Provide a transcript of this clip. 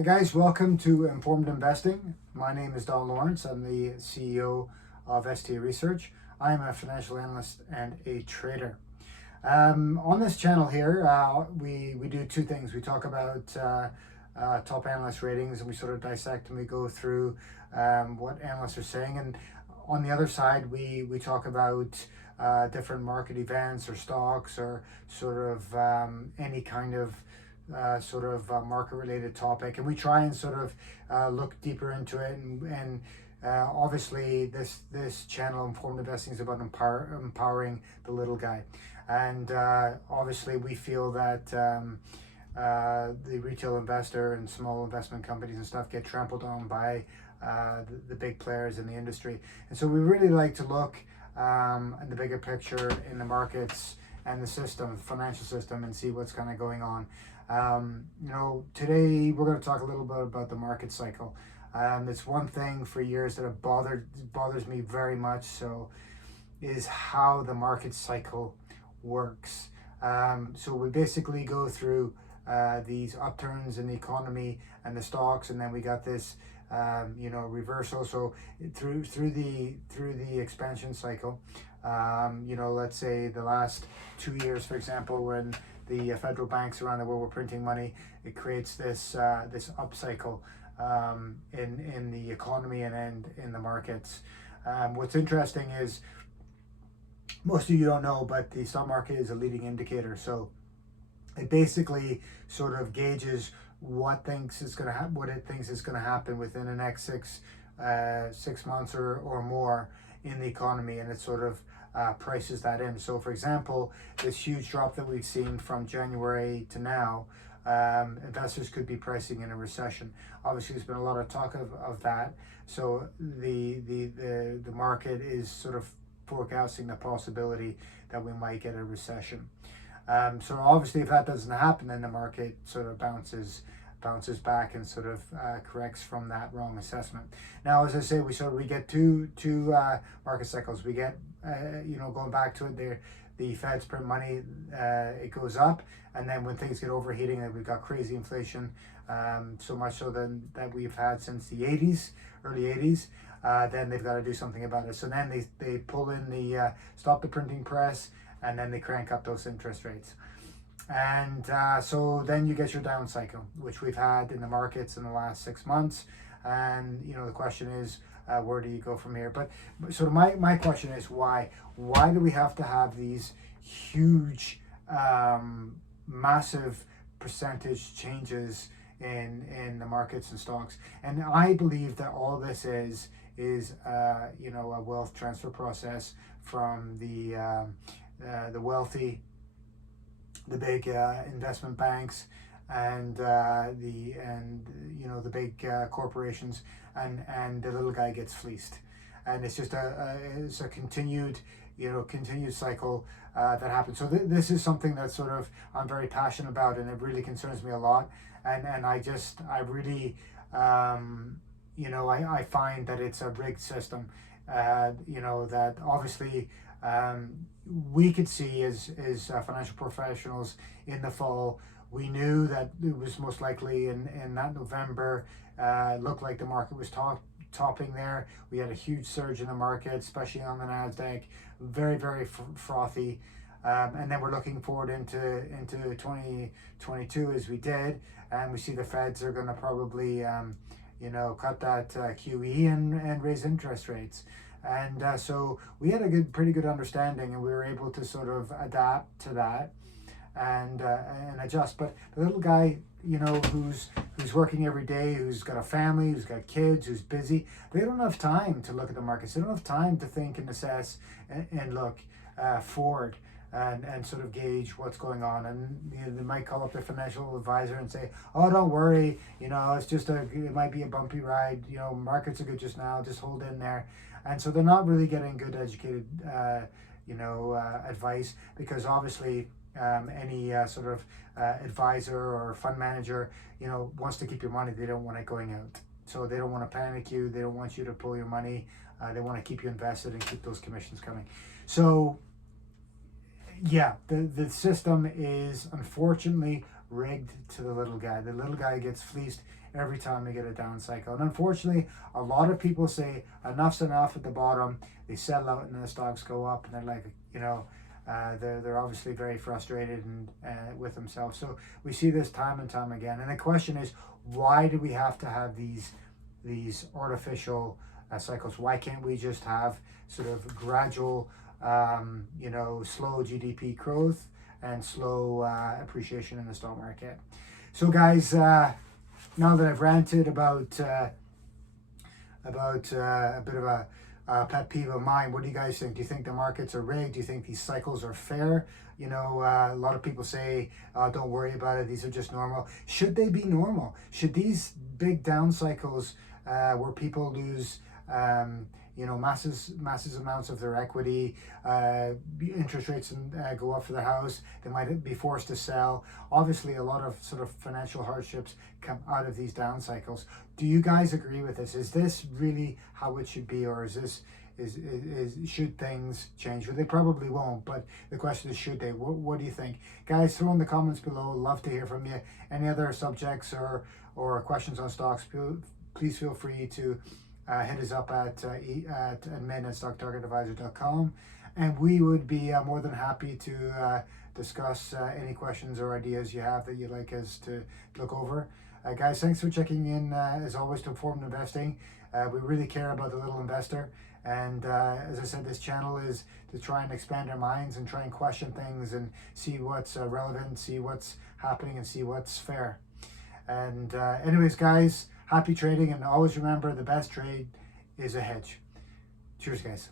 Hi guys, welcome to Informed Investing. My name is Don Lawrence. I'm the CEO of STA Research. I am a financial analyst and a trader. On this channel here, we do two things. We talk about top analyst ratings, and we sort of dissect and we go through what analysts are saying. And on the other side, we talk about different market events or stocks or sort of any kind of market-related topic, and we try and sort of look deeper into it. And obviously, this channel, Informed Investing, is about empowering the little guy. And obviously, we feel that the retail investor and small investment companies and stuff get trampled on by the big players in the industry. And so we really like to look at the bigger picture in the markets and the system, the financial system, and see what's kind of going on. Today we're going to talk a little bit about the market cycle. It's one thing for years that bothers me very much, so is how the market cycle works. So we basically go through these upturns in the economy and the stocks, and then we got this reversal. So through the expansion cycle, let's say the last 2 years, for example, when the federal banks around the world were printing money, it creates this upcycle in the economy and in the markets. What's interesting is, most of you don't know, but the stock market is a leading indicator. So it basically sort of gauges what it thinks is going to happen within the next six months or more in the economy, and it sort of prices that in. So for example, this huge drop that we've seen from January to now, investors could be pricing in a recession. Obviously, there's been a lot of talk of that. So the market is sort of forecasting the possibility that we might get a recession. So obviously, if that doesn't happen, then the market sort of bounces back and sort of corrects from that wrong assessment. Now, as I say, we get two market cycles. We get going back to it, the Feds print money, it goes up, and then when things get overheating, we've got crazy inflation, so much so that we've had since the early 80s. Then they've got to do something about it. So then they pull in the stop the printing press, and then they crank up those interest rates. And so then you get your down cycle, which we've had in the markets in the last 6 months. And the question is, where do you go from here? But so my question is, why do we have to have these huge, massive percentage changes in the markets and stocks? And I believe that all this is a wealth transfer process from the wealthy, the big investment banks, and the big corporations, and the little guy gets fleeced. And it's just a continued cycle that happens. So this is something that sort of I'm very passionate about, and it really concerns me a lot. And I really I find that it's a rigged system. That obviously we could see as financial professionals in the fall. We knew that it was most likely in that November. Looked like the market was topping there. We had a huge surge in the market, especially on the NASDAQ, very, very frothy. And then we're looking forward into 2022 as we did, and we see the Feds are going to probably cut that QE and raise interest rates. And so we had a pretty good understanding, and we were able to sort of adapt to that and adjust. But the little guy, who's working every day, who's got a family, who's got kids, who's busy, they don't have time to look at the markets. They don't have time to think and assess and look forward and sort of gauge what's going on. And they might call up their financial advisor and say, "Oh, don't worry, it might be a bumpy ride. Markets are good just now. Just hold in there." And so they're not really getting good educated, advice, because obviously any sort of advisor or fund manager, wants to keep your money. They don't want it going out. So they don't want to panic you. They don't want you to pull your money. They want to keep you invested and keep those commissions coming. So yeah, the system is unfortunately rigged to the little guy. The little guy gets fleeced every time we get a down cycle. And unfortunately, a lot of people say enough's enough at the bottom. They settle out and the stocks go up, and they're like, they're obviously very frustrated and with themselves. So we see this time and time again. And the question is, why do we have to have these artificial cycles? Why can't we just have sort of gradual, slow GDP growth and slow appreciation in the stock market? So guys, now that I've ranted about a bit of a pet peeve of mine, what do you guys think? Do you think the markets are rigged? Do you think these cycles are fair? A lot of people say, don't worry about it, these are just normal. Should they be normal? Should these big down cycles where people lose massive amounts of their equity, interest rates go up for the house, they might be forced to sell. Obviously, a lot of sort of financial hardships come out of these down cycles. Do you guys agree with this? Is this really how it should be, or should things change? Well, they probably won't, but the question is, should they? What do you think? Guys, throw in the comments below. Love to hear from you. Any other subjects or questions on stocks, please feel free to hit us up at admin@stocktargetadvisor.com, and we would be more than happy to discuss any questions or ideas you have that you'd like us to look over. Guys, thanks for checking in as always to Informed Investing. We really care about the little investor, and as I said, this channel is to try and expand our minds and try and question things and see what's relevant, see what's happening, and see what's fair. And anyways, guys, happy trading, and always remember, the best trade is a hedge. Cheers, guys.